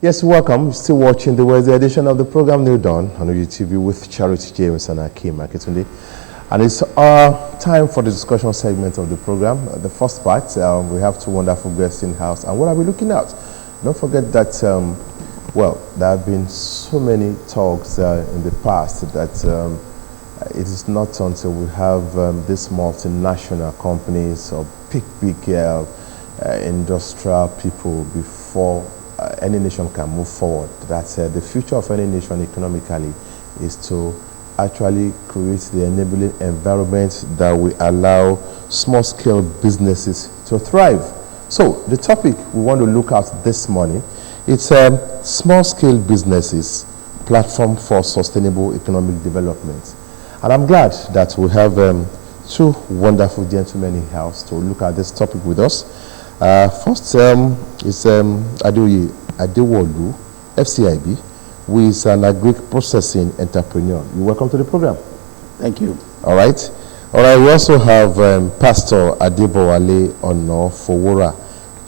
Yes, welcome. Still watching the Wednesday edition of the program New Dawn on Ogtv with Charity James and Akeem Akintunde. And it's our time for the discussion segment of the program. The first part, we have two wonderful guests in house. And what are we looking at? Don't forget that, there have been so many talks in the past that it is not until we have these multinational companies or big industrial people before any nation can move forward. That's the future of any nation economically is to actually create the enabling environment that will allow small-scale businesses to thrive. So the topic we want to look at this morning, it's small-scale businesses, platform for sustainable economic development. And I'm glad that we have two wonderful gentlemen in house to look at this topic with us. First is Adeoye Adewolu, FCIB, who is an agri-processing entrepreneur. You're welcome to the program. Thank you. All right. All right. We also have Pastor Adebowale Onofowora,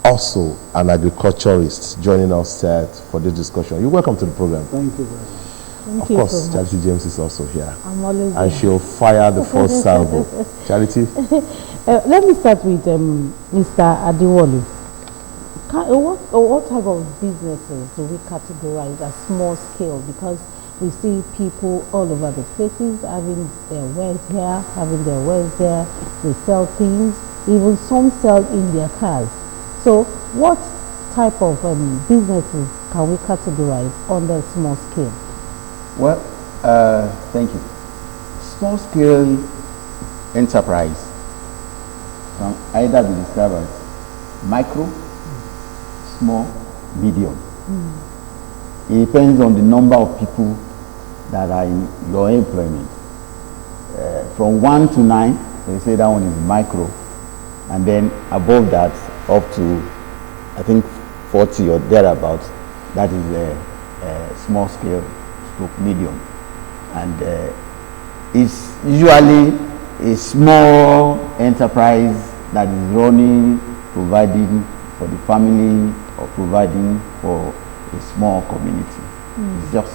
also an agriculturist, joining us for this discussion. You're welcome to the program. Thank you very much. Of course, Charity James is also here. I'm always and she'll fire the first salvo. Charity? Let me start with Mr. Adewolu. What type of businesses do we categorize as small scale? Because we see people all over the places having their wares here, having their wares there. They sell things. Even some sell in their cars. So what type of businesses can we categorize under small scale? Well, thank you. Small scale enterprise can either be described as micro, small, medium. It depends on the number of people that are in your employment. From 1 to 9, they say that one is micro, and then above that up to I think 40 or thereabouts, that is a small scale medium. And it's usually a small enterprise that is running, providing for the family or providing for a small community. It's just,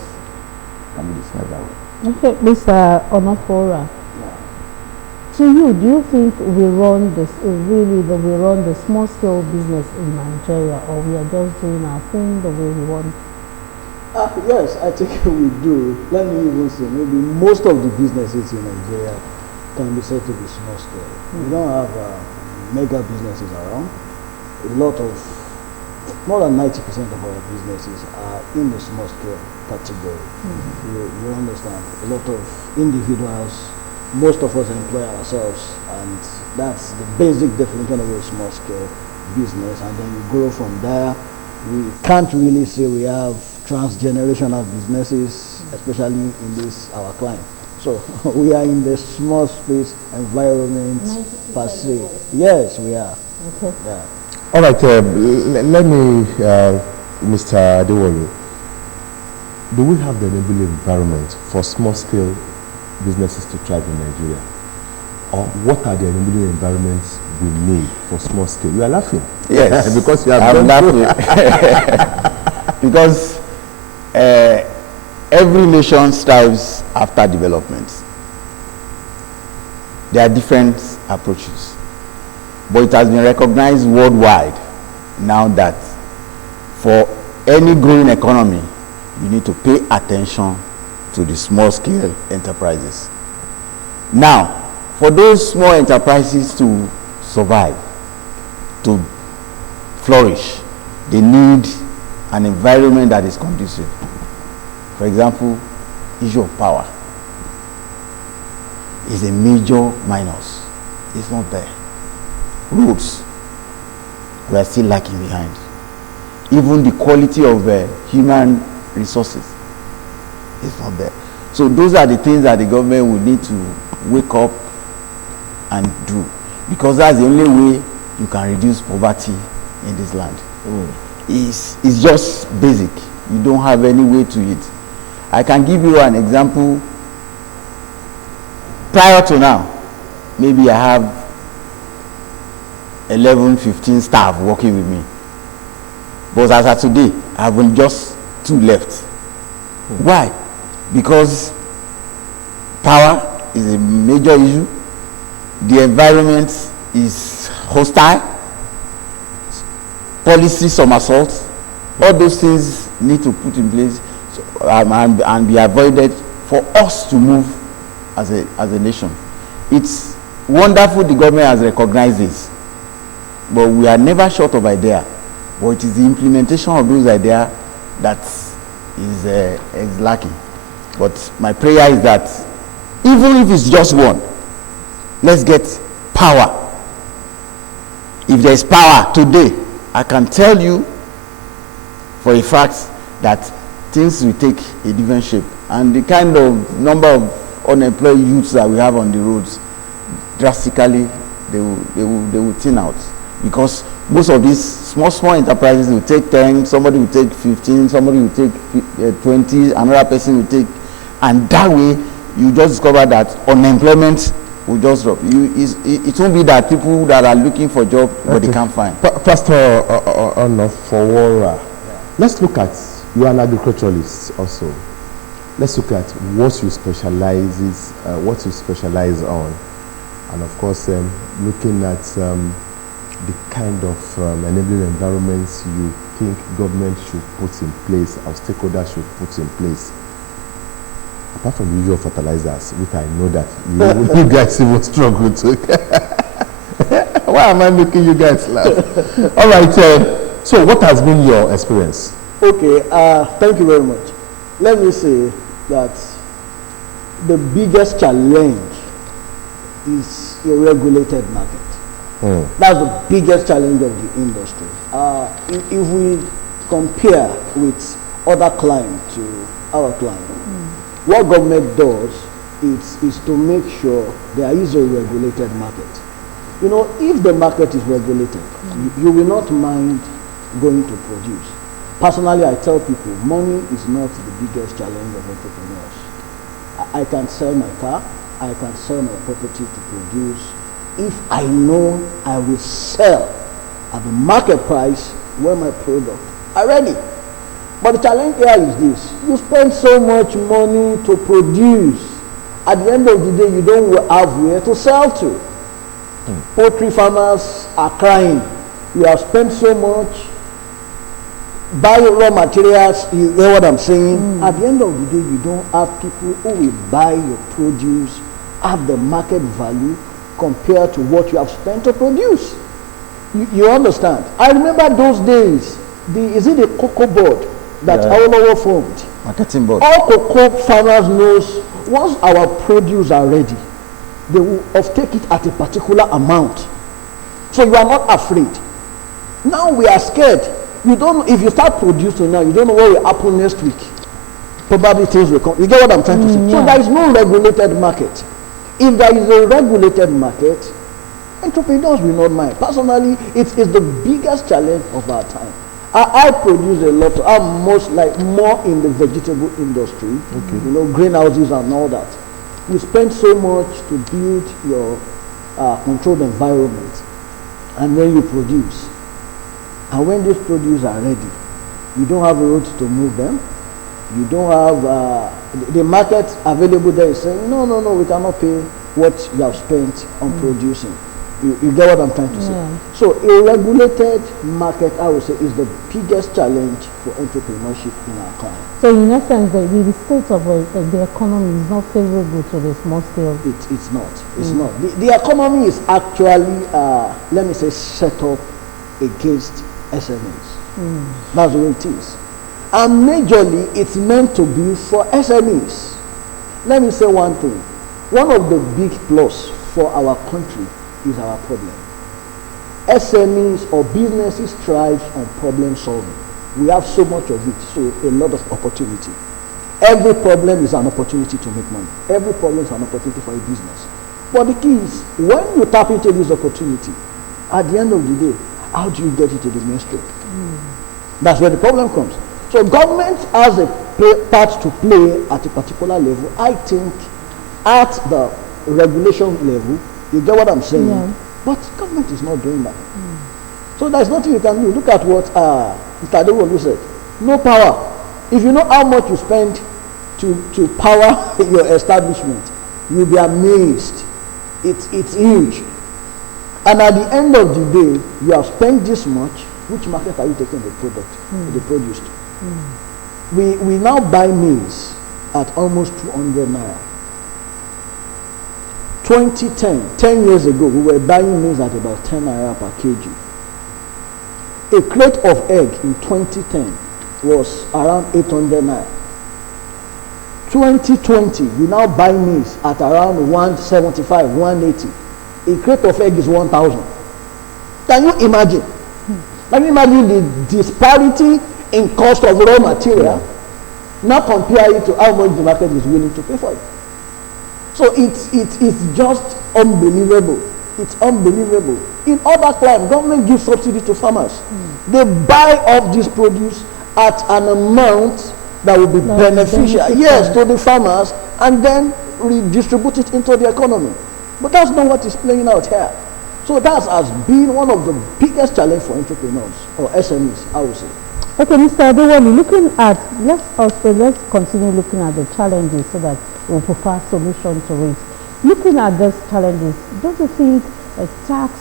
can be described that way. Okay, Mr. Onofowora, to you, do you think we run the small scale business in Nigeria, or we are just doing our thing the way we want? Yes, I think we do. Let me even say, maybe most of the businesses in Nigeria can be said to be small scale. We don't have mega businesses around. More than 90% of our businesses are in the small scale category. You understand? A lot of individuals, most of us employ ourselves, and that's the basic definition of a small scale business. And then you grow from there. We can't really say we have transgenerational businesses, especially in this our client. So we are in the small space environment per se. Yes, we are. Okay. Yeah. All right. Let me, Mr. Adewolu, do we have the enabling environment for small scale businesses to thrive in Nigeria? Or what are the enabling environments we need for small scale? You are laughing. Yes. Because you have I'm laughing. Because every nation strives after development. There are different approaches. But it has been recognized worldwide now that for any growing economy, you need to pay attention to the small scale enterprises. Now, for those small enterprises to survive, to flourish, they need an environment that is conducive. For example, issue of power is a major minus. It's not there. Roads, we are still lacking behind. Even the quality of human resources is not there. So those are the things that the government will need to wake up and do, because that's the only way you can reduce poverty in this land. It's just basic. You don't have any way to it. I can give you an example. Prior to now, maybe I have 11, 15 staff working with me. But as of today, have been just 2 left. Why? Because power is a major issue. The environment is hostile. Policy somersault. All those things need to put in place and be avoided for us to move as a nation. It's wonderful the government has recognized this, but we are never short of idea. But it is the implementation of those ideas that is lacking. But my prayer is that even if it's just one, let's get power. If there is power today, I can tell you for a fact that things will take a different shape, and the kind of number of unemployed youths that we have on the roads, drastically they will thin out, because most of these small enterprises will take 10, somebody will take 15, somebody will take 20, another person will take, and that way you just discover that unemployment will just drop. It won't be that people that are looking for job but they can't find. Pastor Onofowora, let's look at, you are an agriculturalist also. Let's look at what you specialize on, and of course looking at the kind of enabling environments you think government should put in place, our stakeholders should put in place. Apart from the usual fertilizers, which I know that you guys even struggle to. Why am I making you guys laugh? All right, so what has been your experience? Okay, thank you very much. Let me say that the biggest challenge is a regulated market. That's the biggest challenge of the industry. If we compare with other clients to our client, what government does is to make sure there is a regulated market. You know, if the market is regulated, you will not mind going to produce. Personally, I tell people, money is not the biggest challenge of entrepreneurs. I can sell my car, I can sell my property to produce, if I know I will sell at the market price when my product are ready. But the challenge here is this: you spend so much money to produce, at the end of the day you don't have where to sell to. Poultry farmers are crying. You have spent so much, buy raw materials, you hear what I'm saying? At the end of the day, you don't have people who will buy your produce at the market value compared to what you have spent to produce. You understand? I remember those days, is it the cocoa board that Awolowo formed? Marketing board. All cocoa farmers knows once our produce are ready, they will take it at a particular amount. So you are not afraid. Now we are scared. You don't. If you start producing now, you don't know what will happen next week. Probably things will come. You get what I'm trying to say? So there is no regulated market. If there is a regulated market, entrepreneurs will not mind. Personally, it's the biggest challenge of our time. I produce a lot. I'm more in the vegetable industry. You know, greenhouses and all that. You spend so much to build your controlled environment, and then you produce. And when these produce are ready, you don't have roads to move them. You don't have the market available there is saying, no, we cannot pay what you have spent on producing. You get what I'm trying to say? So a regulated market, I would say, is the biggest challenge for entrepreneurship in our country. So in essence, the state of the economy is not favorable to the small scale. It's not. It's not. The economy is actually, let me say, set up against SMEs. That's the way it is. And majorly, it's meant to be for SMEs. Let me say one thing. One of the big plus for our country is our problem. SMEs or businesses thrive on problem solving. We have so much of it, so a lot of opportunity. Every problem is an opportunity to make money. Every problem is an opportunity for a business. But the key is, when you tap into this opportunity, at the end of the day, how do you get it to the mainstream? That's where the problem comes. So government has a part to play at a particular level. I think at the regulation level, you get what I'm saying? Yeah. But government is not doing that. So there's nothing you can do. Look at what Mr. Adewolu said. No power. If you know how much you spend to power your establishment, you'll be amazed. It's huge. And at the end of the day, you have spent this much. Which market are you taking the product, the produce to? We now buy maize at almost 200 naira. 2010, 10 years ago, we were buying maize at about 10 naira per kg. A crate of egg in 2010 was around 800 naira. 2020, we now buy maize at around 175, 180. A crate of egg is 1,000. Can you imagine? Let me imagine the disparity in cost of raw material. Now compare it to how much the market is willing to pay for it. So it's just unbelievable. It's unbelievable. In other climes, government gives subsidy to farmers. They buy up this produce at an amount that will be beneficial, yes, to the farmers, and then redistribute it into the economy. But that's not what is playing out here. So that has been one of the biggest challenges for entrepreneurs or SMEs, I would say. Okay, Mr. Adewale, let's continue looking at the challenges so that we'll provide solutions to it. Looking at these challenges, don't you think a tax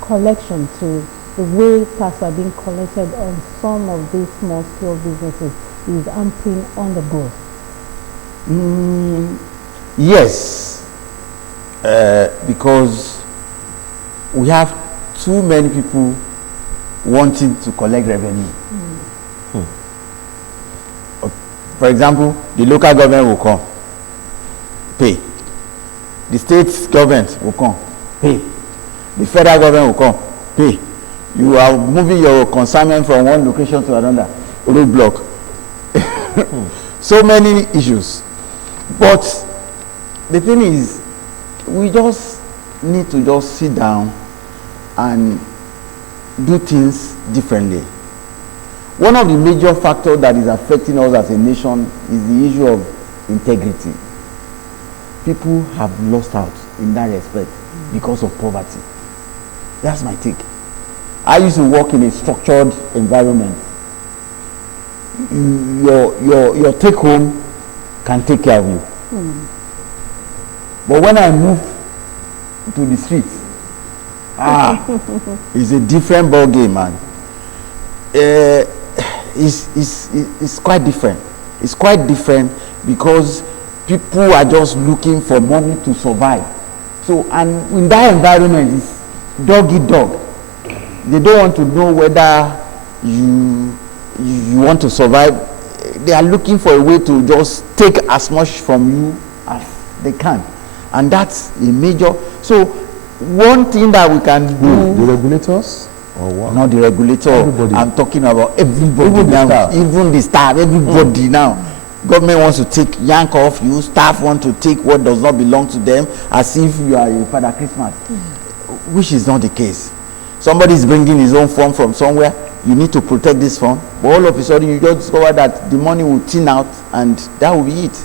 collection to the way tax are being collected on some of these small-scale businesses is hampering on the growth? Yes, because we have too many people wanting to collect revenue. For example, the local government will come, pay. The state government will come, pay. The federal government will come, pay. You are moving your consignment from one location to another, roadblock. So many issues. But the thing is, we just need to just sit down and do things differently. One of the major factors that is affecting us as a nation is the issue of integrity. People have lost out in that respect because of poverty. That's my take. I used to work in a structured environment. Your take home can take care of you. But when I move to the streets, it's a different ball game, man. It's quite different. It's quite different because people are just looking for money to survive. So, and in that environment, it's dog eat dog. They don't want to know whether you want to survive. They are looking for a way to just take as much from you as they can, and that's a major. So one thing that we can do, the regulators or what? Not the regulator. Everybody. I'm talking about everybody, even now, the staff. even the staff, everybody now. Government wants to take yank off you, staff want to take what does not belong to them as if you are a Father Christmas, which is not the case. Somebody is bringing his own fund from somewhere, you need to protect this fund, but all of a sudden you just discover that the money will thin out and that will be it.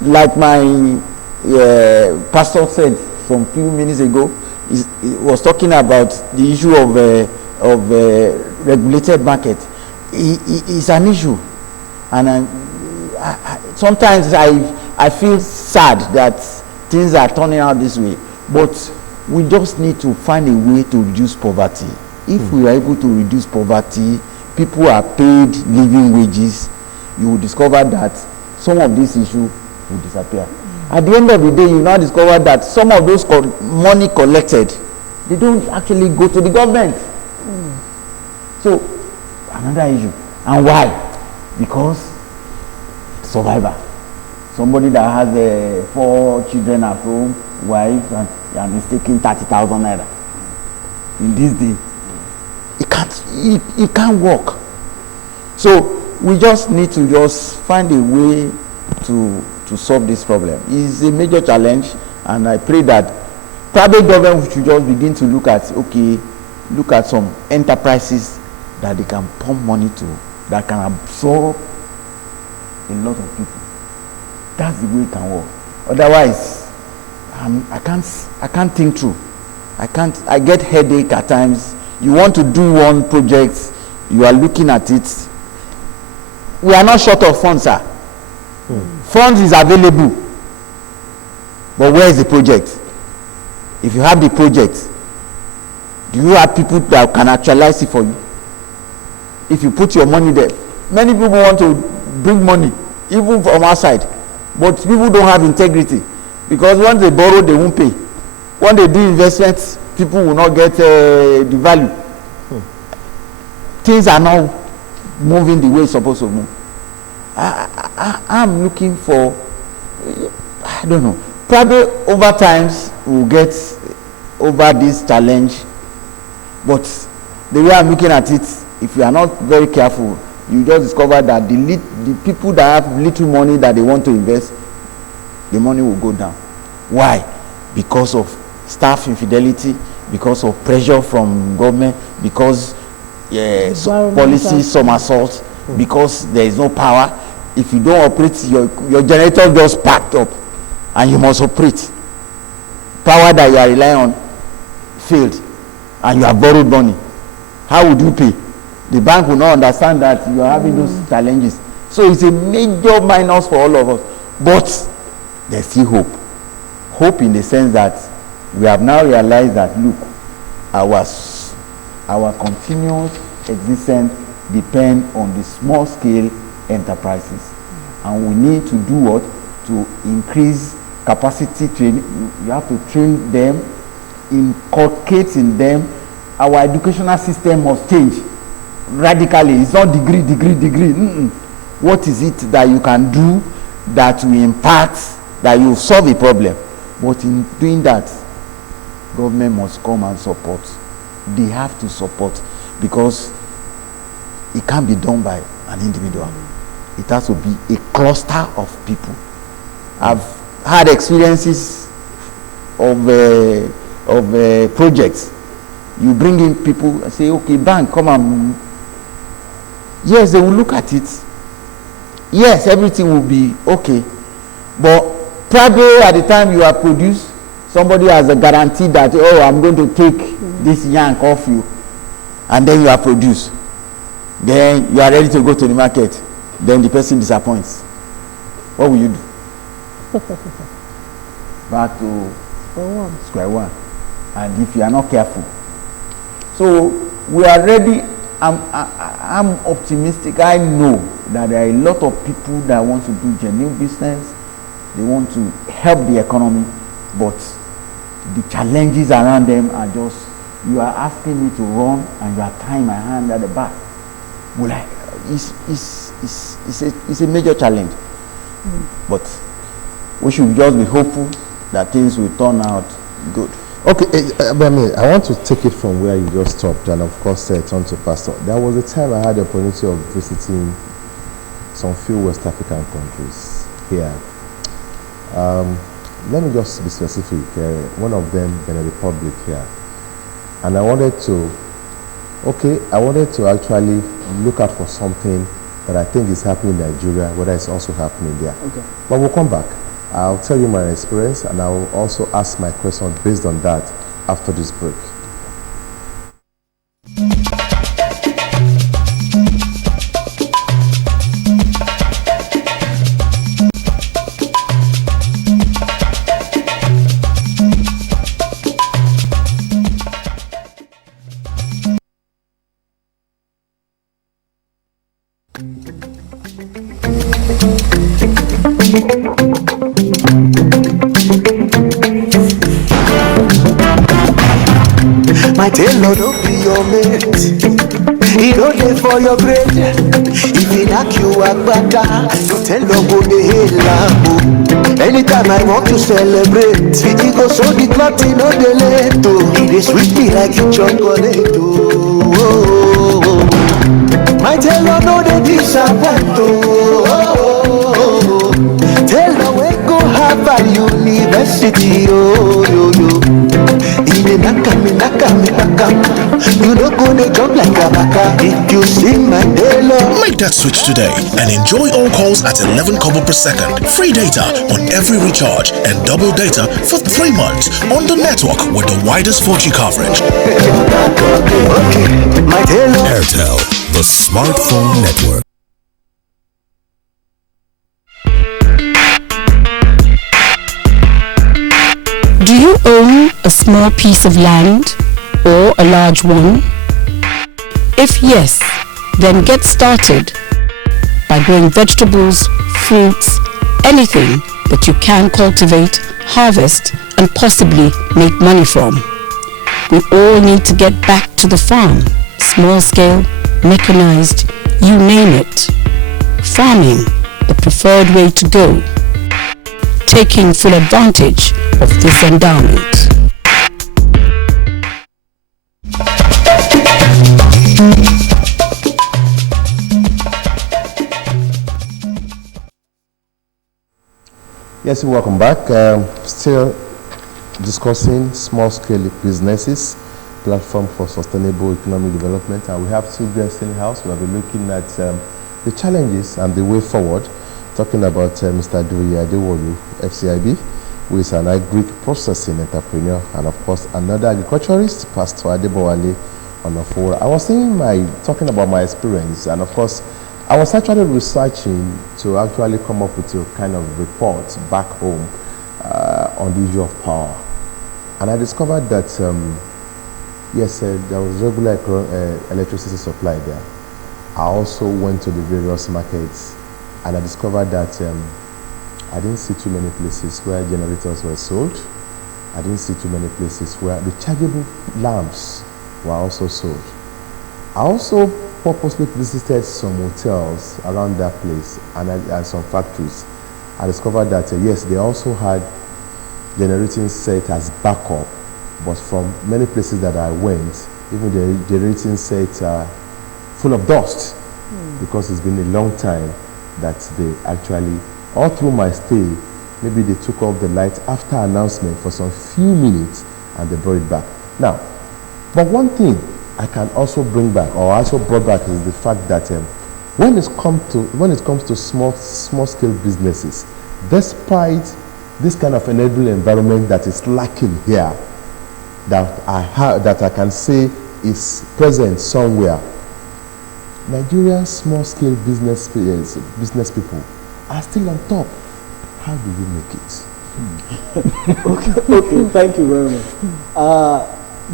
Like my pastor said some few minutes ago, he was talking about the issue of regulated market. It's an issue, and sometimes I feel sad that things are turning out this way, but we just need to find a way to reduce poverty. If we are able to reduce poverty, people are paid living wages, you will discover that some of these issues will disappear. At the end of the day, you now discover that some of those money collected, they don't actually go to the government. So, another issue. And why? Because survivor. Somebody that has 4 children at home, wife, and is taking 30,000 naira. In this day, it can't work. So we just need to just find a way to solve this problem. It's a major challenge, and I pray that private government should just begin to look at some enterprises that they can pump money to, that can absorb a lot of people. That's the way it can work. Otherwise, I can't think through. I get headache at times. You want to do one project, you are looking at it, we are not short of funds, sir. Funds is available, but where is the project? If you have the project, do you have people that can actualize it for you? If you put your money there, many people want to bring money even from outside, but people don't have integrity, because once they borrow they won't pay. When they do investments, people will not get the value. Things are not moving the way it's supposed to move. I'm looking for, I don't know, probably over times we'll get over this challenge, but the way I'm looking at it, if we are not very careful, you just discover that the people that have little money that they want to invest, the money will go down. Why? Because of staff infidelity, because of pressure from government, because policy somersault, because there is no power. If you don't operate, your generator just packed up and you must operate. Power that you are relying on failed and you have borrowed money. How would you pay? The bank will not understand that you are having those challenges. So it's a major minus for all of us. But there's still hope. Hope in the sense that we have now realized that, look, our continuous existence depends on the small scale enterprises. And we need to do what? To increase capacity training. You have to train them, inculcate in them. Our educational system must change radically. It's not degree. What is it that you can do that will impact, that you solve a problem? But in doing that, government must come and support. They have to support, because it can't be done by an individual. It has to be a cluster of people. I've had experiences of projects. You bring in people and say, okay, bank, come and... Yes, they will look at it. Yes, everything will be okay. But probably at the time you are produced, somebody has a guarantee that, oh, I'm going to take this yank off you. And then you are produced. Then you are ready to go to the market. Then the person disappoints. What will you do? Back to square one. And if you are not careful. So we are ready. I'm optimistic. I know that there are a lot of people that want to do genuine business. They want to help the economy, but the challenges around them are just, you are asking me to run and you are tying my hand at the back. Well, it's a major challenge. But we should just be hopeful that things will turn out good. Okay, I want to take it from where you just stopped and of course turn to Pastor. There was a time I had the opportunity of visiting some few West African countries here. Let me just be specific. One of them, Benin Republic here. And I wanted to actually look out for something that I think is happening in Nigeria, whether it's also happening there. Okay. But we'll come back. I'll tell you my experience and I'll also ask my question based on that after this break. My tailor don't be your mate. He don't dey for your grade. If he knock you agbada, you tell him go dey hell. Anytime I want to celebrate, he go so the cloth he no dey late. He dey sweet me like a chocolate. My tailor no dey disappoint. Tailor we go Harvard University. You don't go to jump like a baka if you sing my tailor. Make that switch today and enjoy all calls at 11 kobo per second. Free data on every recharge and double data for 3 months on the network with the widest 4G coverage. Okay, my tailor. Airtel, the smartphone network. a small piece of land or a large one? If yes, then get started by growing vegetables, fruits, anything that you can cultivate, harvest, and possibly make money from. We all need to get back to the farm, small scale, mechanized, you name it. Farming, the preferred way to go, taking full advantage of this endowment. Yes, welcome back. Still discussing small-scale businesses, platform for sustainable economic development, and we have two guests in the house. We have been looking at the challenges and the way forward. Talking about Mr. Adewolu, FCIB, who is an agric processing entrepreneur, and of course another agriculturist, Pastor Adebowale Onofowora. I was talking about my experience, and of course I was actually researching to actually come up with a kind of report back home on the issue of power. And I discovered that, yes, there was regular electricity supply there. I also went to the various markets, and I discovered that I didn't see too many places where generators were sold. I didn't see too many places where the chargeable lamps were also sold. I also purposely visited some hotels around that place and some factories. I discovered that, yes, they also had generating set as backup, but from many places that I went, even the generating set are full of dust because it's been a long time that they actually, all through my stay, maybe they took off the light after announcement for some few minutes and they brought it back. Now, but one thing I can also bring back, or also brought back, is the fact that when it comes to small scale businesses, despite this kind of enabling environment that is lacking here, that I can say is present somewhere, Nigerian small scale business people are still on top. How do you make it? Okay, thank you very much.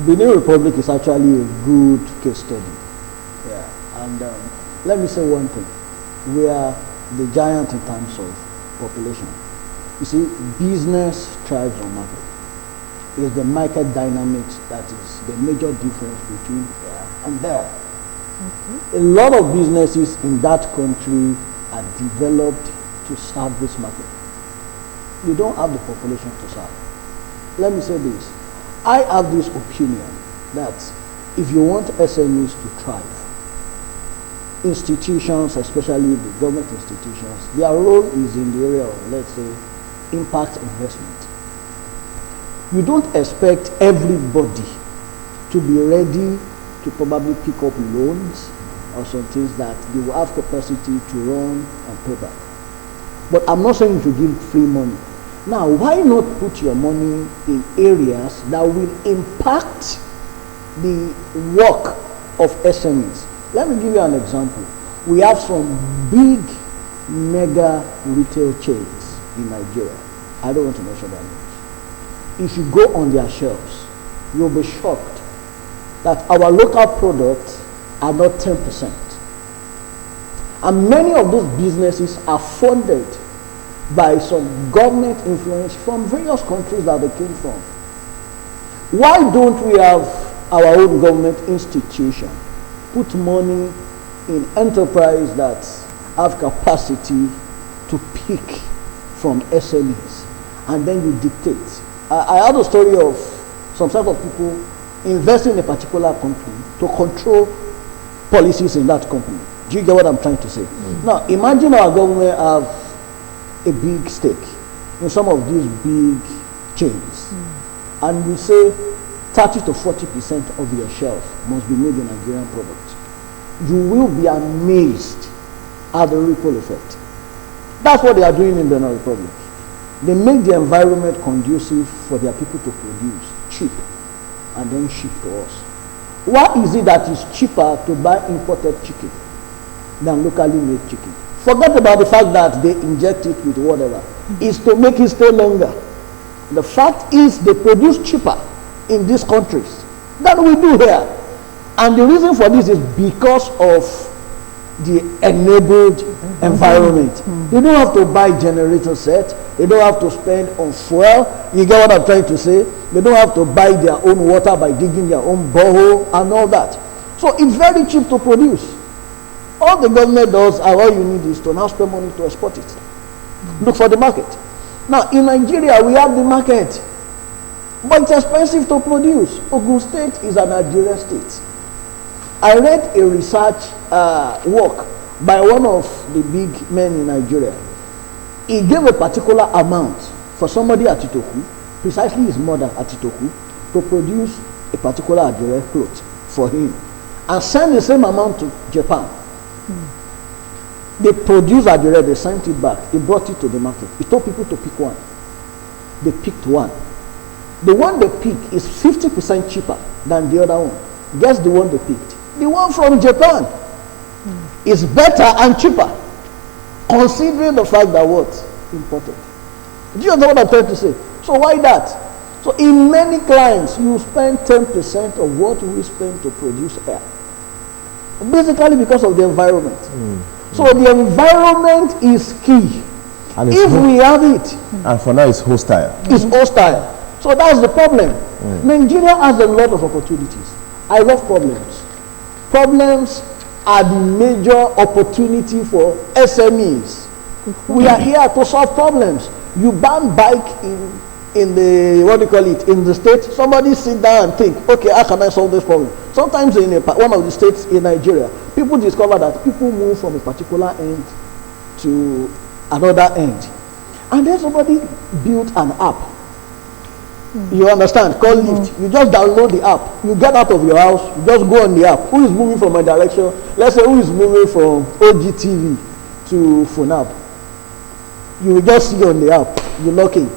Benin Republic is actually a good case study. Yeah, and let me say one thing. We are the giant in terms of population. You see, business thrives on market. It's the market dynamics that is the major difference between here and there. A lot of businesses in that country are developed to serve this market. You don't have the population to serve. Let me say this. I have this opinion that if you want SMEs to thrive, institutions, especially the government institutions, their role is in the area of, let's say, impact investment. You don't expect everybody to be ready to probably pick up loans or some things that they will have capacity to run and pay back. But I'm not saying to give free money. Now, why not put your money in areas that will impact the work of SMEs? Let me give you an example. We have some big mega retail chains in Nigeria. I don't want to mention their names. If you go on their shelves, you'll be shocked that our local products are not 10%. And many of those businesses are funded by some government influence from various countries that they came from. Why don't we have our own government institution put money in enterprise that have capacity to pick from SMEs, and then you dictate? I had a story of some set of people investing in a particular company to control policies in that company. Do you get what I'm trying to say? Now, imagine our government have a big stake in some of these big chains, and we say 30 to 40% of your shelf must be made in Nigerian products. You will be amazed at the ripple effect. That's what they are doing in Benin Republic. They make the environment conducive for their people to produce cheap and then ship to us. Why is it that it's cheaper to buy imported chicken than locally made chicken? Forget about the fact that they inject it with whatever. It's to make it stay longer. The fact is they produce cheaper in these countries than we do here. And the reason for this is because of the enabled environment. They don't have to buy generator sets. They don't have to spend on fuel. You get what I'm trying to say? They don't have to buy their own water by digging their own borehole and all that. So it's very cheap to produce. All the government does, and all you need is to now spend money to export it. Look for the market. Now, in Nigeria, we have the market, but it's expensive to produce. Ogun State is an Nigerian state. I read a research work by one of the big men in Nigeria. He gave a particular amount for somebody at Itoku, precisely his mother at Itoku, to produce a particular Nigerian cloth for him, and send the same amount to Japan. They produced Nigerian, they sent it back, they brought it to the market. He told people to pick one. They picked one. The one they picked is 50% cheaper than the other one. Guess the one they picked? The one from Japan is better and cheaper, considering the fact that what? Imported. Do you understand what I'm trying to say? So why that? So in many clients, you spend 10% of what we spend to produce air. Basically because of the environment. So the environment is key. And if we have it. And for now it's hostile. It's hostile. So that's the problem. Nigeria has a lot of opportunities. I love problems. Problems are the major opportunity for SMEs. We are here to solve problems. You ban bike in the, what do you call it, in the state, somebody sit down and think, okay, how can I solve this problem? Sometimes in one of the states in Nigeria, people discover that people move from a particular end to another end. And then somebody built an app. You understand? Called Lyft. You just download the app. You get out of your house. You just go on the app. Who is moving from a direction? Let's say who is moving from Ogtv to Funab. You will just see on the app. You lock in.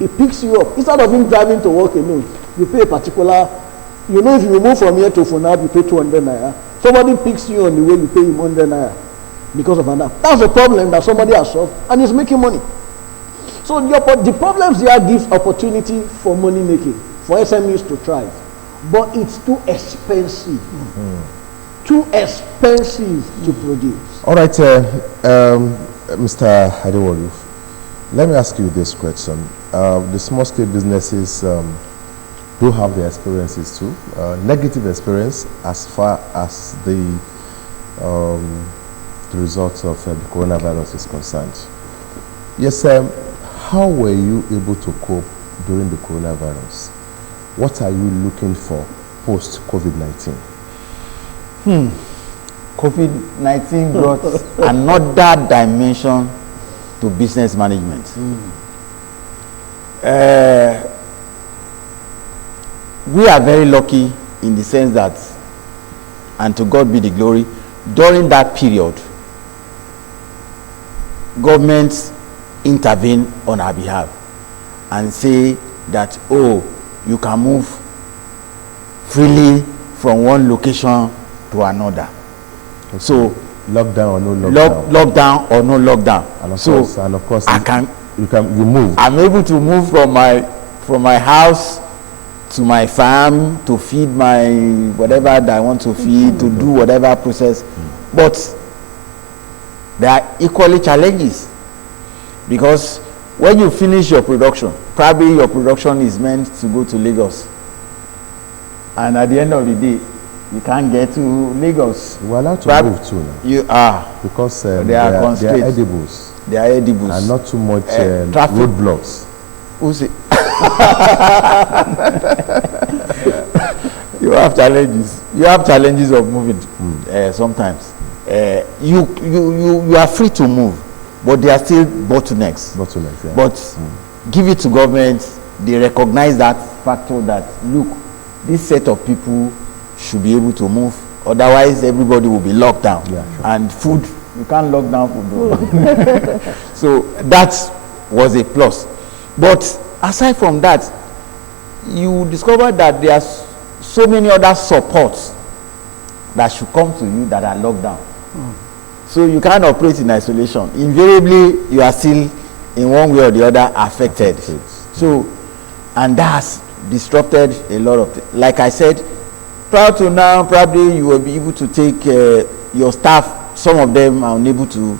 It picks you up. Instead of him driving to work alone, you pay a particular. You know, if you move from here to Funab, you pay 200 naira. Somebody picks you on the way, you pay him 100 naira because of an app. That's a problem that somebody has solved and is making money. So the problems here give opportunity for money making, for SMEs to thrive. But it's too expensive. Too expensive to produce. All right, Mr. Adewolu, let me ask you this question. The small-scale businesses do have their experiences too. Negative experience as far as the results of the coronavirus is concerned. Yes, how were you able to cope during the coronavirus? What are you looking for post-COVID-19? COVID-19 brought another dimension to business management. We are very lucky in the sense that, and to God be the glory, during that period, governments intervene on our behalf and say that, oh, you can move freely from one location to another. Okay. So lockdown or no lockdown. Lockdown or no lockdown. And of course, you move. I'm able to move from my house to my farm to feed my whatever that I want to feed, to do whatever process. But there are equally challenges. Because when you finish your production, probably your production is meant to go to Lagos. And at the end of the day, you can't get to Lagos. We're allowed to move too now. You are. Because they are edibles. They are edibles. And not too much roadblocks. Who's it? You have challenges. You have challenges of moving sometimes. You are free to move. But there are still bottlenecks. Yeah. But give it to government, they recognize that factor that, look, this set of people should be able to move. Otherwise, everybody will be locked down. Yeah, sure. And food, you can't lock down food. So that was a plus. But aside from that, you discover that there are so many other supports that should come to you that are locked down. So you can't operate in isolation. Invariably, you are still in one way or the other affected. So, and that's disrupted a lot of things. Like I said, prior to now, probably you will be able to take your staff. Some of them are unable to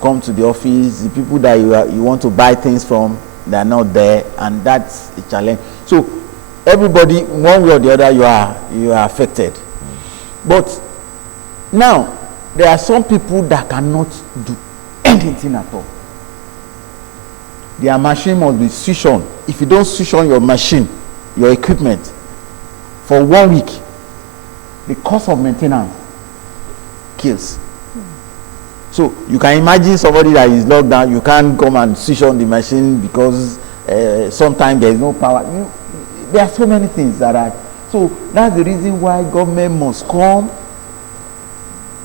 come to the office. The people that you want to buy things from, they are not there, and that's a challenge. So everybody, one way or the other, you are affected. But now there are some people that cannot do anything at all. Their machine must be switched on. If you don't switch on your machine, your equipment, for 1 week, the cost of maintenance kills. So you can imagine somebody that is locked down, you can't come and switch on the machine because sometimes there is no power. There are so many things that are. So that's the reason why government must come.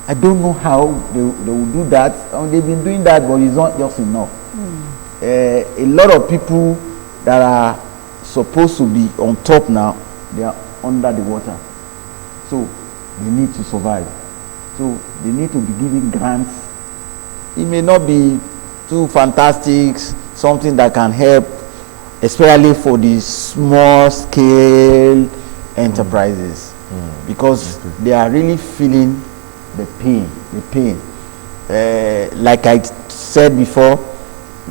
I don't know how they will do that. They've been doing that, but it's not just enough. A lot of people that are supposed to be on top now, they are under the water. So they need to survive. So they need to be giving grants. It may not be too fantastic, something that can help, especially for the small scale enterprises, because they are really feeling the pain. Like I said before,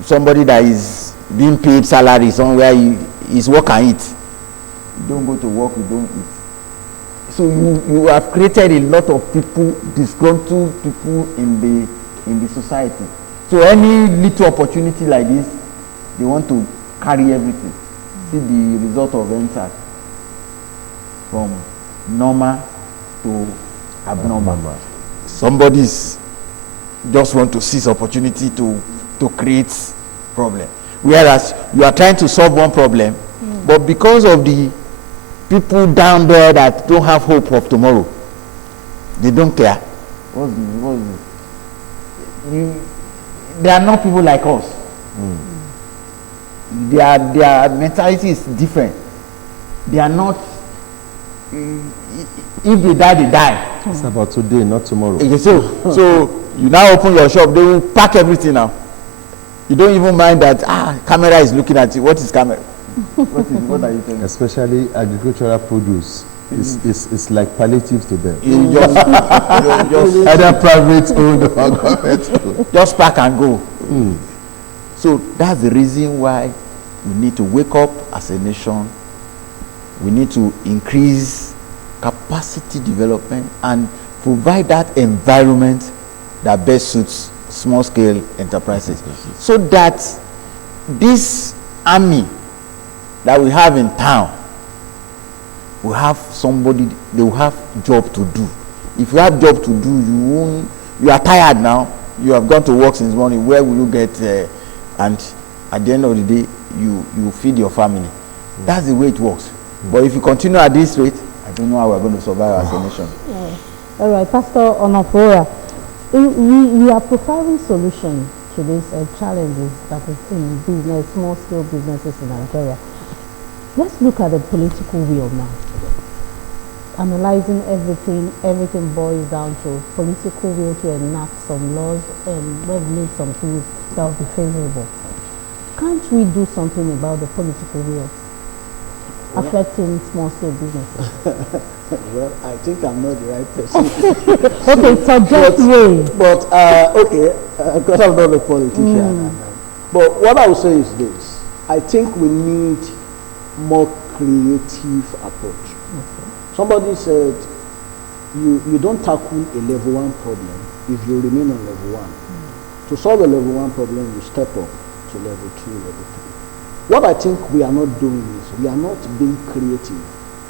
somebody that is being paid salary somewhere, his work and eat. You don't go to work, you don't eat. So you have created a lot of people, disgruntled people in the society. So any little opportunity like this, they want to carry everything. See the result of NSAT from normal to abnormal. Somebody's just want to seize opportunity to create problem. Whereas you are trying to solve one problem, but because of the people down there that don't have hope of tomorrow, they don't care. They are not people like us. Their mentality is different. They are not. If they die, they die. It's about today, not tomorrow. So you now open your shop, they will pack everything now. You don't even mind that camera is looking at you. What is camera? What are you saying? Especially agricultural produce. It's like palliatives to them. You just Either private owned or government owned. Just pack and go. So that's the reason why we need to wake up as a nation. We need to increase capacity development and provide that environment that best suits small scale enterprises, so that this army that we have in town will have somebody, they will have job to do. If you have job to do, you are tired now, you have gone to work since morning, where will you get and at the end of the day you feed your family. That's the way it works. But if you continue at this rate, I don't know how we're going to survive as a nation. All right, Pastor Onofora, we are providing solutions to these challenges that is in business, small scale businesses in Nigeria. Let's look at the political will now. Analyzing everything boils down to political will to enact some laws and regulate some things that will be favorable. Can't we do something about the political will affecting small scale businesses? Well, I think I'm not the right person. Okay, suggest way. But okay, because I'm not a politician. But what I would say is this: I think we need more creative approach. Somebody said, you don't tackle a level 1 problem if you remain on level 1. To solve a level 1 problem, you step up to level 2, level 3. What I think we are not doing is we are not being creative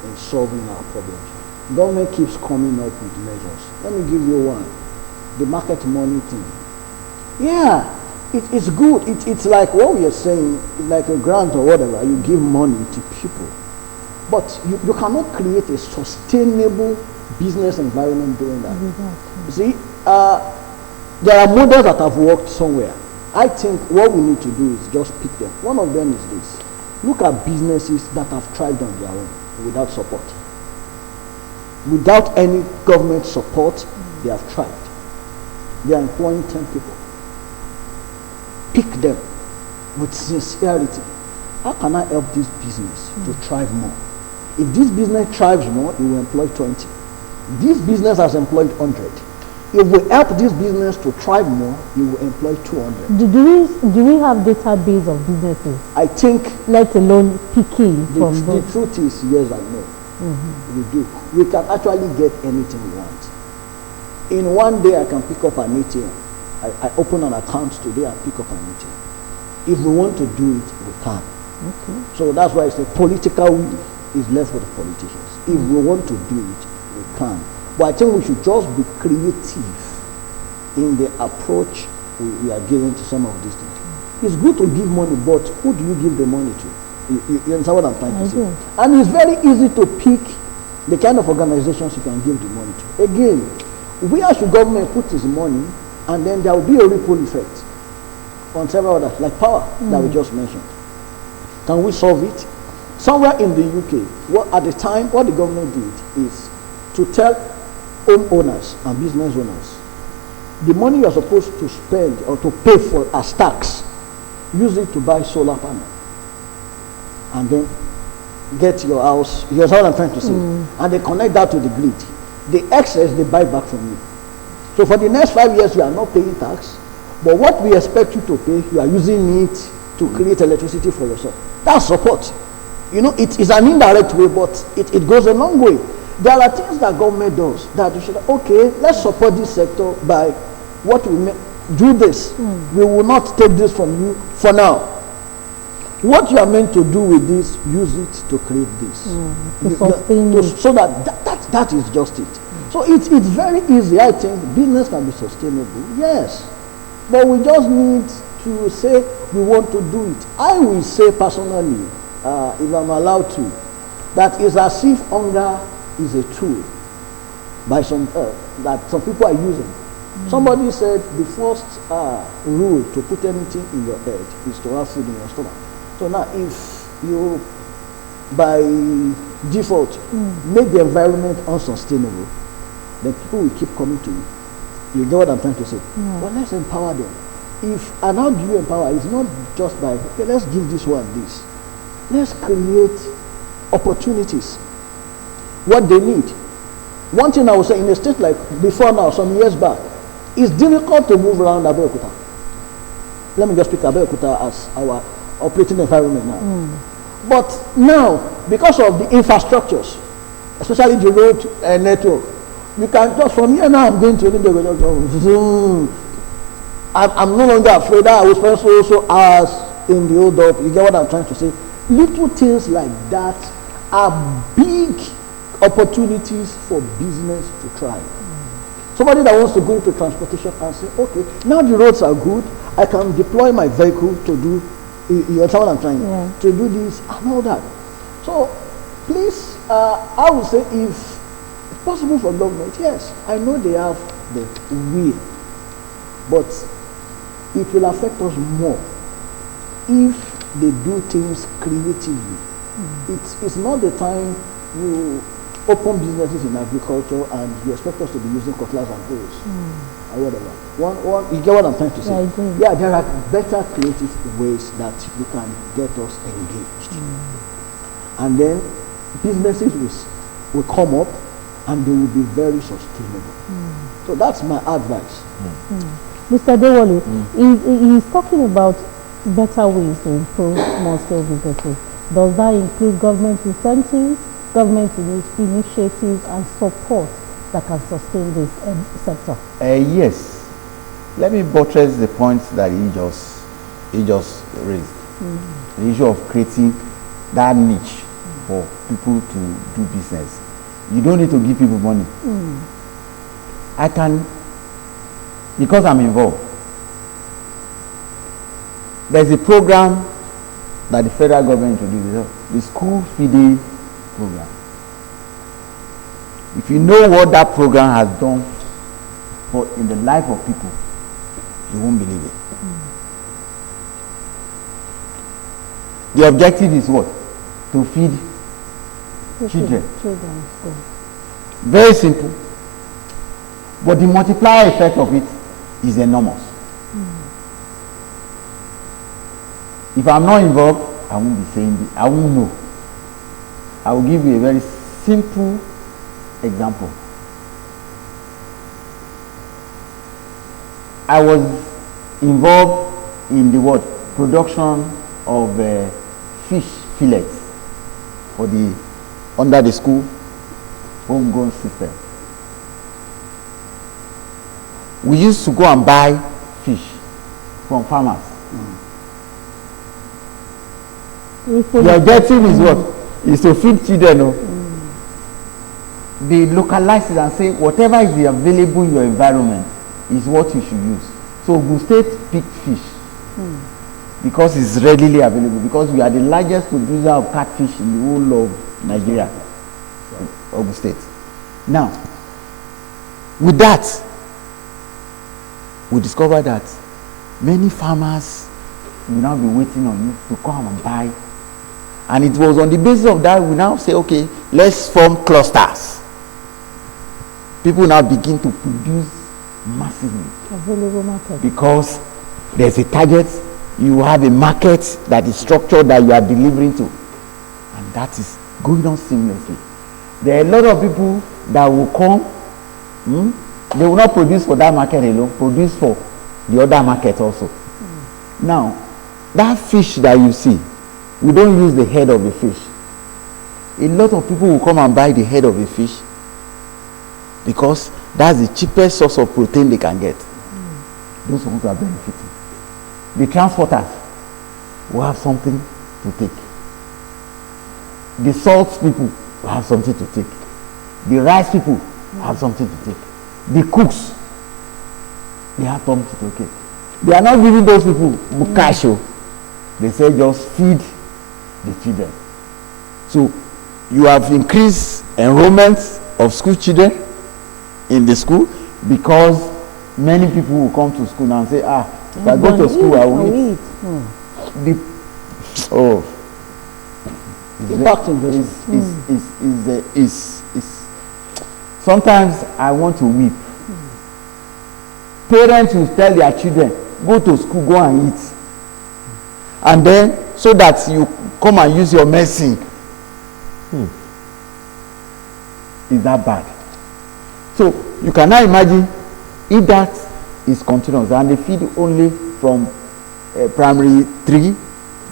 in solving our problems. Government keeps coming up with measures. Let me give you one. The market money thing. Yeah, it's good. It's like what we are saying, like a grant or whatever. You give money to people. But you cannot create a sustainable business environment doing that. You see, there are models that have worked somewhere. I think what we need to do is just pick them. One of them is this. Look at businesses that have thrived on their own without support. Without any government support, they have thrived. They are employing 10 people. Pick them with sincerity. how can I help this business to thrive more? If this business thrives more, it will employ 20. This business has employed 100. If we help this business to thrive more, it will employ 200. Do we have database of businesses? I think, let alone picking from the those. truth is yes and no. We do. We can actually get anything we want. In one day, I can pick up an ATM. I open an account today and pick up an ATM. If we want to do it, we can. Okay. So that's why I say political will is left for the politicians. If we want to do it, we can. But I think we should just be creative in the approach we are giving to some of these things. It's good to give money, but who do you give the money to? You understand what I'm trying to say? And it's very easy to pick the kind of organizations you can give the money to. Again, where should government put its money, and then there will be a ripple effect on several others, like power that we just mentioned. Can we solve it? Somewhere in the UK, at the time, what the government did is to tell home owners and business owners, the money you are supposed to spend or to pay for as tax, use it to buy solar panel. And then get your house, here's what I'm trying to say, and they connect that to the grid. The excess, they buy back from you. So for the next 5 years, you are not paying tax, but what we expect you to pay, you are using it to create electricity for yourself. That's support. You know, it is an indirect way, but it goes a long way. There are things that government does that you should, okay, let's support this sector by what we make, do this. We will not take this from you for now. What you are meant to do with this, use it to create this. So that is just it. So it's very easy. I think business can be sustainable, yes. But we just need to say we want to do it. I will say personally, if I'm allowed to, that is as if hunger is a tool by that some people are using. Somebody said the first rule to put anything in your head is to have food in your stomach. So now if you, by default, make the environment unsustainable, then people will keep coming to you. You get what I'm trying to say? But let's empower them. And how do you empower? It's not just by, okay, let's give this one this. Let's create opportunities. What they need. One thing I would say, in a state like before now, some years back, it's difficult to move around Abeokuta. Let me just pick Abeokuta as our operating environment now. But now, because of the infrastructures, especially the road network, you can just, from here now, I'm going to Zoom. I'm no longer afraid that I will spend so hours in the hold up. You get what I'm trying to say? Little things like that are big opportunities for business to thrive. Somebody that wants to go into transportation and say, okay, now the roads are good, I can deploy my vehicle to do, you understand what I'm trying, to do this and all that. So please, I would say if it's possible for government, yes, I know they have the will, but it will affect us more if they do things creatively. It's not the time you open businesses in agriculture and you expect us to be using cutlass and hoes or whatever. You get what I'm trying to say? I do. Yeah, there are better creative ways that you can get us engaged. And then businesses will come up and they will be very sustainable. So that's my advice. Mr. Dewali, he's talking about better ways to improve small-scale businesses. Does that include government incentives, government initiatives, and support that can sustain this sector? Yes. Let me buttress the points that he just raised. The issue of creating that niche for people to do business. You don't need to give people money. I can, because I'm involved. There's a program that the federal government introduced, the school feeding program. If you know what that program has done in the life of people, you won't believe it. The objective is what? To feed children. Very simple. But the multiplier effect of it is enormous. If I'm not involved, I won't be saying this. I won't know. I will give you a very simple example. I was involved in the what? Production of fish fillets for the under the school homegrown system. We used to go and buy fish from farmers. The objective is what? Is to feed children. They localize it and say whatever is available in your environment is what you should use. So Ogun State picked fish because it's readily available, because we are the largest producer of catfish in the whole of Nigeria. Ogun State. Now, with that, we discovered that many farmers will now be waiting on you to come and buy. And it was on the basis of that we now say, okay, let's form clusters. People now begin to produce massively. Available market. Because there's a target, you have a market that is structured that you are delivering to. And that is going on seamlessly. There are a lot of people that will come, they will not produce for that market alone, produce for the other market also. Now, that fish that you see, we don't use the head of the fish. A lot of people will come and buy the head of a fish because that's the cheapest source of protein they can get. Those ones are benefiting. The transporters will have something to take. The salt people will have something to take. The rice people will have something to take. The cooks, they have something to take. They are not giving those people cash. They say just feed the children. So you have increased enrollment of school children in the school because many people will come to school now and say, if I go to school, I will eat. Sometimes I want to weep. Parents will tell their children, go to school, go and eat. And then, so that you come and use your medicine. Is that bad? So, you cannot imagine if that is continuous and they feed only from primary 3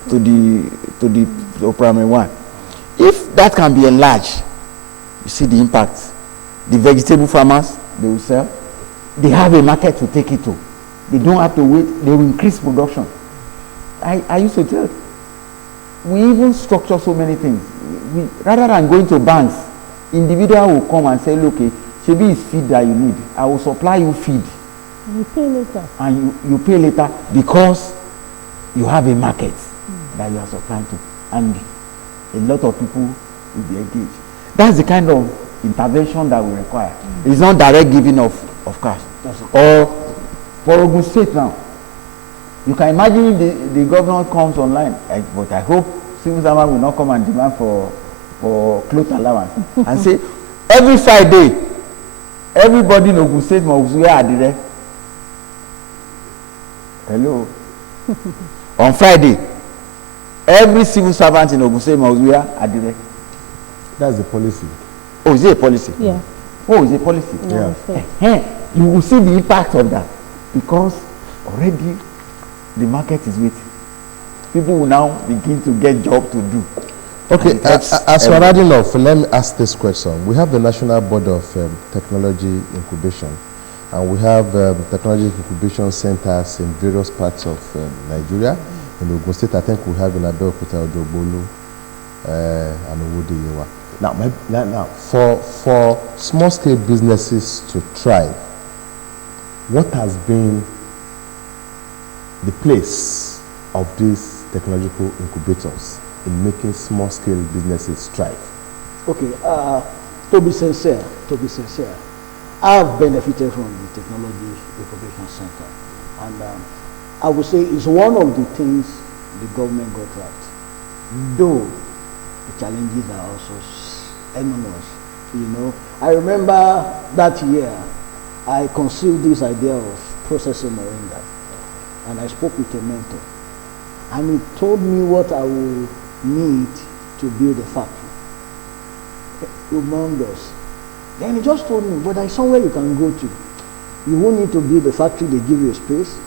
to primary 1. If that can be enlarged, you see the impact. The vegetable farmers, they will sell. They have a market to take it to. They don't have to wait. They will increase production. I used to tell, we even structure so many things. Rather than going to banks, individual will come and say, look, maybe it's feed that you need. I will supply you feed. You pay later. And you pay later because you have a market that you are supplying to. And a lot of people will be engaged. That's the kind of intervention that we require. It's not direct giving of cash. Or for Ogun State now, you can imagine if the governor comes online, but I hope civil servant will not come and demand for cloth allowance and say, every Friday, everybody in Ogun State must wear adire. Hello. On Friday, every civil servant in Ogun State must wear adire. That's the policy. Oh, is it a policy? Yeah. Oh, is it a policy? Yeah. You will see the impact of that because already the market is waiting. People will now begin to get job to do. Okay, as we're adding off, let me ask this question. We have the National Board of Technology Incubation, and we have technology incubation centers in various parts of Nigeria. In Ogun State, I think we have in Abeokuta, Ojogbolu, and Owode-Yewa. Now, for small-scale businesses to thrive, what has been the place of these technological incubators in making small-scale businesses thrive? Okay, to be sincere, I've benefited from the Technology Incubation Center, and I would say it's one of the things the government got right, though the challenges are also enormous. You know, I remember that year I conceived this idea of processing moringa, and I spoke with a mentor, and he told me what I will need to build a factory. Humongous. Then he just told me, but there's somewhere you can go to. You won't need to build a factory, they give you a space.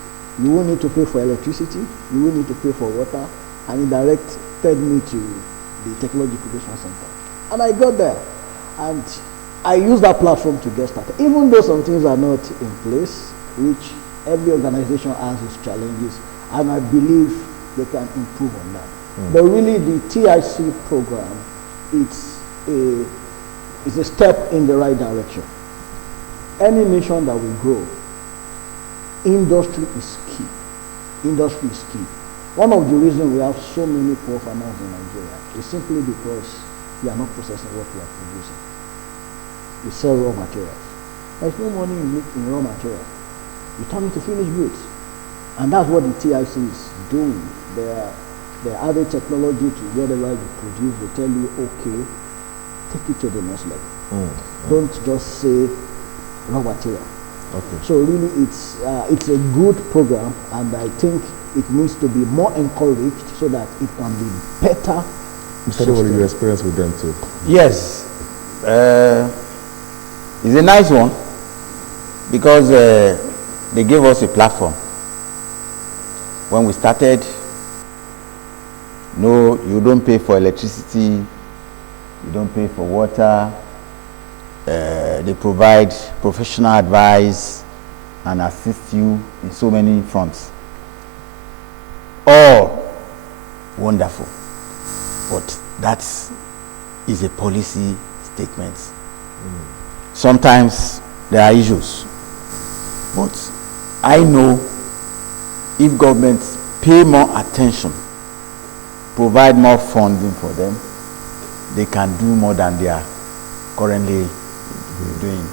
You won't need to pay for electricity. You won't need to pay for water. And he directed me to the Technology Incubation Center. And I got there. And I used that platform to get started. Even though some things are not in place, which every organization has its challenges, and I believe they can improve on that. But really the TIC program, it's a step in the right direction. Any nation that will grow, industry is key. Industry is key. One of the reasons we have so many poor farmers in Nigeria is simply because we are not processing what we are producing. We sell raw materials. There's no money in raw materials. You turn it to finished goods. And that's what the TIC is doing. They're adding technology to whatever you produce. They tell you, okay, take it to the next level. Don't just say raw material. Okay. So really it's a good program, and I think it needs to be more encouraged so that it can be better. Mr. What your experience with them too? Yes. It's a nice one because they gave us a platform. When we started, no, you don't pay for electricity, you don't pay for water. They provide professional advice and assist you in so many fronts. All wonderful, but that is a policy statement. Sometimes there are issues, but I know if governments pay more attention, provide more funding for them, they can do more than they are currently doing.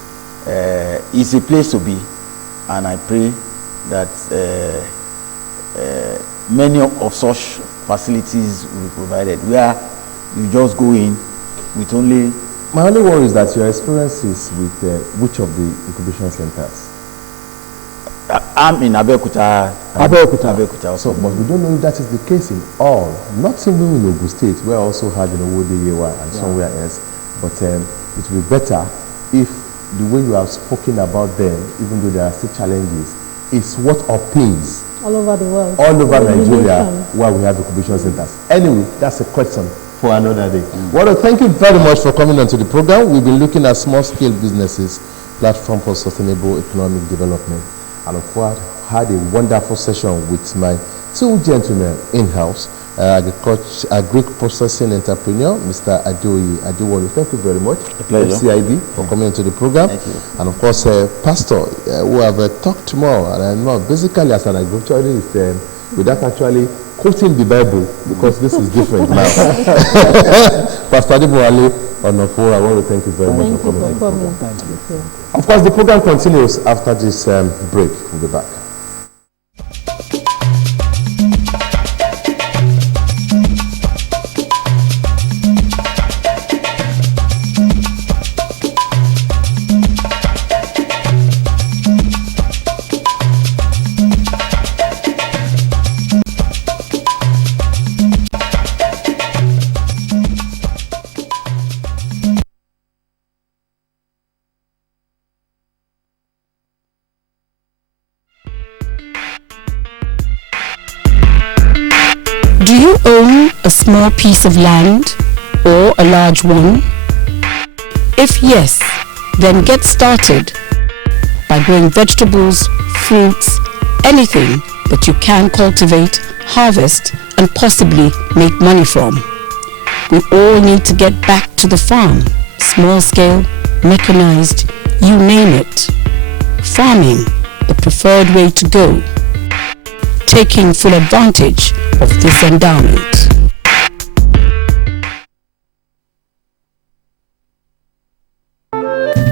It's a place to be, and I pray that many of such facilities will be provided where you just go in with only. My only worry is that your experiences with which of the incubation centers? I'm in Abeokuta. So, but we don't know if that is the case in all. Not even in Ogun State, where I also had Owode Yewa and somewhere else. But it will be better if the way you have spoken about them, even though there are still challenges, is what pays all over the world. All over Nigeria, where we have incubation centers. Anyway, that's a question for another day. Well, thank you very much for coming onto the program. We've been looking at small-scale businesses, platform for sustainable economic development. And of course, had a wonderful session with my two gentlemen in-house, agric processing entrepreneur, Mr. Adewolu. Thank you very much. A pleasure. CID for coming into the program. Thank you. And of course, Pastor, who have talked tomorrow. And I know basically as an agriculturist, without actually quoting the Bible, because this is different now. Pastor Adewolu, I want to thank you very much for coming. Thank you. Of course, the program continues after this break. We'll be back. Do you own a small piece of land or a large one? If yes, then get started by growing vegetables, fruits, anything that you can cultivate, harvest, and possibly make money from. We all need to get back to the farm, small scale, mechanized, you name it. Farming, the preferred way to go. Taking full advantage of this endowment.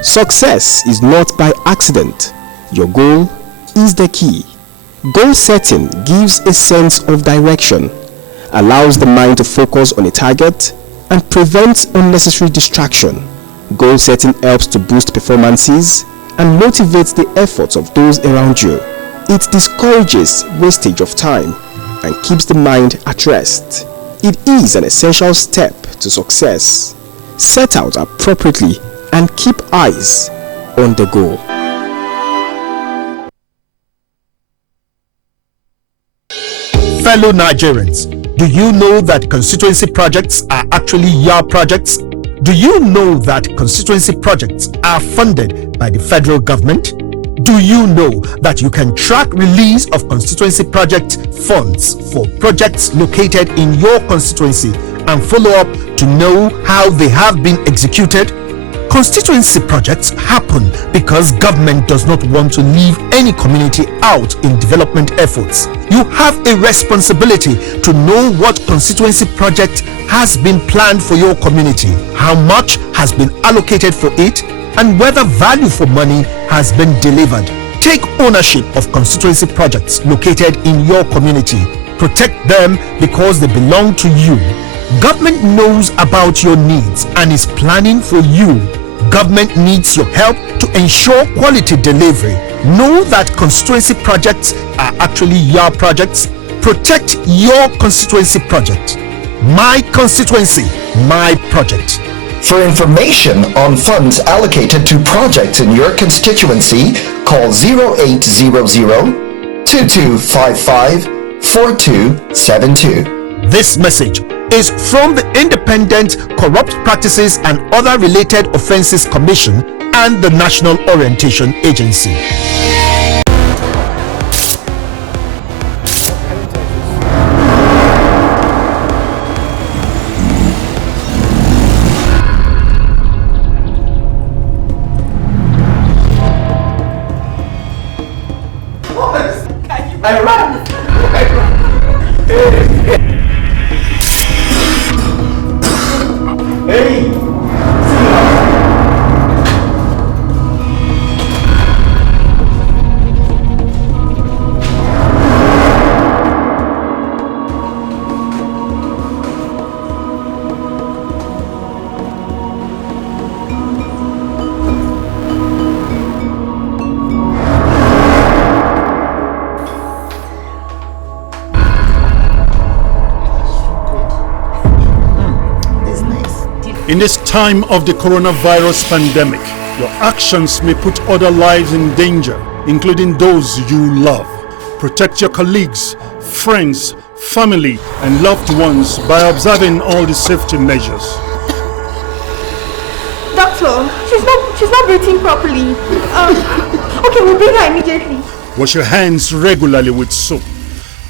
Success is not by accident. Your goal is the key. Goal setting gives a sense of direction, allows the mind to focus on a target, and prevents unnecessary distraction. Goal setting helps to boost performances and motivates the efforts of those around you. It discourages wastage of time. and keeps the mind at rest. It is an essential step to success. Set out appropriately and keep eyes on the goal. Fellow Nigerians, do you know that constituency projects are actually your projects? Do you know that constituency projects are funded by the federal government? Do you know that you can track release of constituency project funds for projects located in your constituency and follow up to know how they have been executed? Constituency projects happen because government does not want to leave any community out in development efforts. You have a responsibility to know what constituency project has been planned for your community, how much has been allocated for it, and whether value for money has been delivered. Take ownership of constituency projects located in your community. Protect them because they belong to you. Government knows about your needs and is planning for you. Government needs your help to ensure quality delivery. Know that constituency projects are actually your projects. Protect your constituency project. My constituency, my project. For information on funds allocated to projects in your constituency, call 0800 2255 4272. This message is from the Independent Corrupt Practices and Other Related Offences Commission and the National Orientation Agency. I ran. Hey. In this time of the coronavirus pandemic, your actions may put other lives in danger, including those you love. Protect your colleagues, friends, family, and loved ones by observing all the safety measures. Doctor, she's not breathing properly. Okay, we'll bring her immediately. Wash your hands regularly with soap.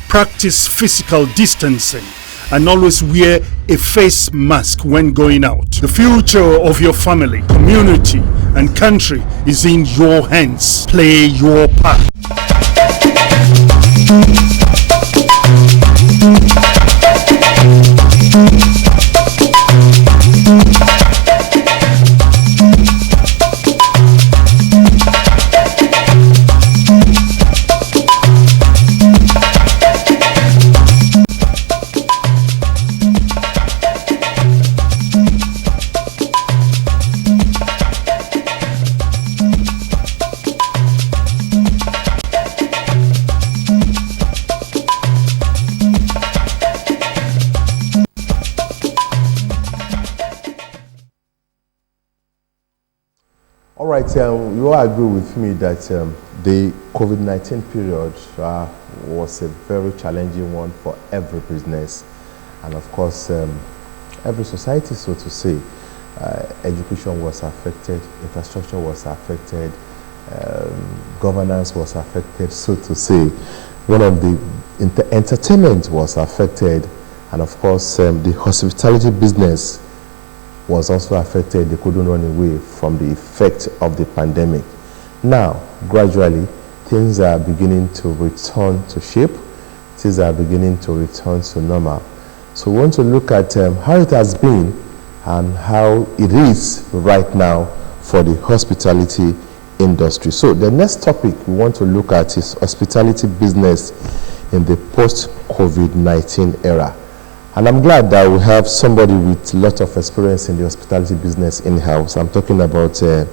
Practice physical distancing. And always wear a face mask when going out. The future of your family, community, and country is in your hands. Play your part. You all agree with me that the COVID-19 period was a very challenging one for every business and of course every society, so to say. Education was affected, infrastructure was affected, governance was affected, so to say. One of the entertainment was affected, and of course the hospitality business was also affected. They couldn't run away from the effect of the pandemic. Now, gradually, things are beginning to return to shape. Things are beginning to return to normal. So we want to look at how it has been and how it is right now for the hospitality industry. So the next topic we want to look at is hospitality business in the post-COVID-19 era. And I'm glad that we have somebody with a lot of experience in the hospitality business in-house. I'm talking about a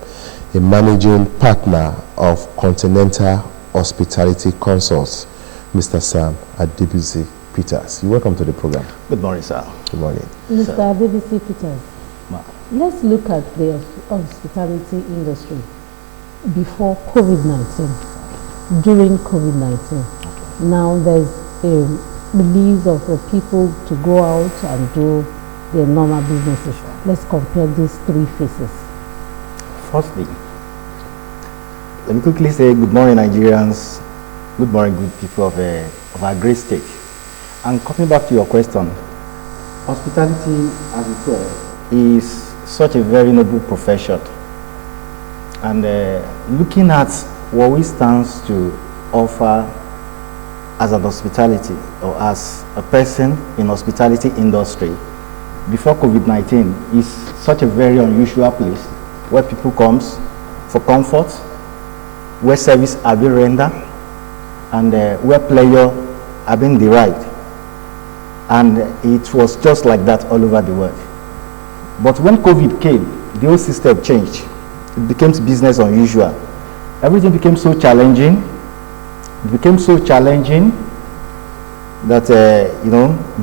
managing partner of Continental Hospitality Consults, Mr. Sam Adibuzi. Peters. You're welcome to the program. Good morning, sir. Good morning. Mr. BBC Peters, let's look at the hospitality industry before COVID-19, during COVID-19. Now there's a release of people to go out and do their normal businesses. Let's compare these three phases. Firstly, let me quickly say good morning, Nigerians. Good morning, good people of our great state. And coming back to your question, hospitality, as it were, is such a very noble profession. And looking at what we stand to offer as an hospitality or as a person in hospitality industry, before COVID-19 is such a very unusual place where people comes for comfort, where service are being rendered, and where pleasure are being derived. And it was just like that all over the world. But when COVID came, the whole system changed. It became business unusual. Everything became so challenging. It became so challenging that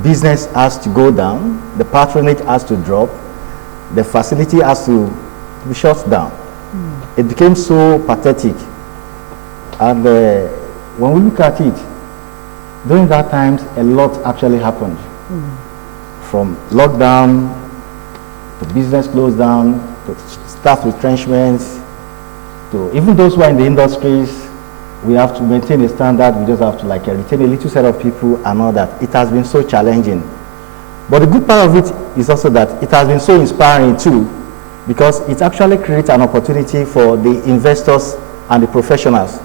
business has to go down, the patronage has to drop, the facility has to be shut down. It became so pathetic. And when we look at it, during that time, a lot actually happened. From lockdown, to business closed down, to staff retrenchments, to even those who are in the industries, we have to maintain a standard. We just have to retain a little set of people and all that. It has been so challenging. But the good part of it is also that it has been so inspiring too, because it actually creates an opportunity for the investors and the professionals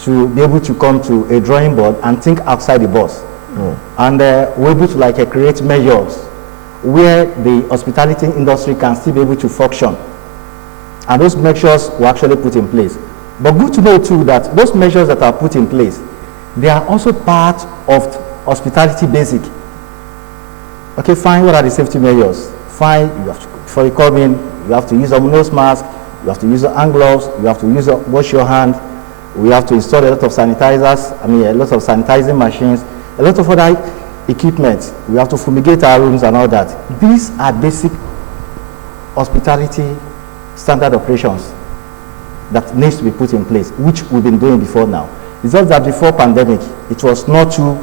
to be able to come to a drawing board and think outside the box. And we're able to create measures where the hospitality industry can still be able to function. And those measures were actually put in place. But good to know too that those measures that are put in place, they are also part of hospitality basic. Okay, fine, what are the safety measures? Fine, you have to, before you come in, you have to use a nose mask, you have to use hand gloves, you have to wash your hand, we have to install a lot of sanitizers, a lot of sanitizing machines, a lot of other equipment. We have to fumigate our rooms and all that. These are basic hospitality standard operations that needs to be put in place, which we've been doing before now. It's just that before pandemic, it was not too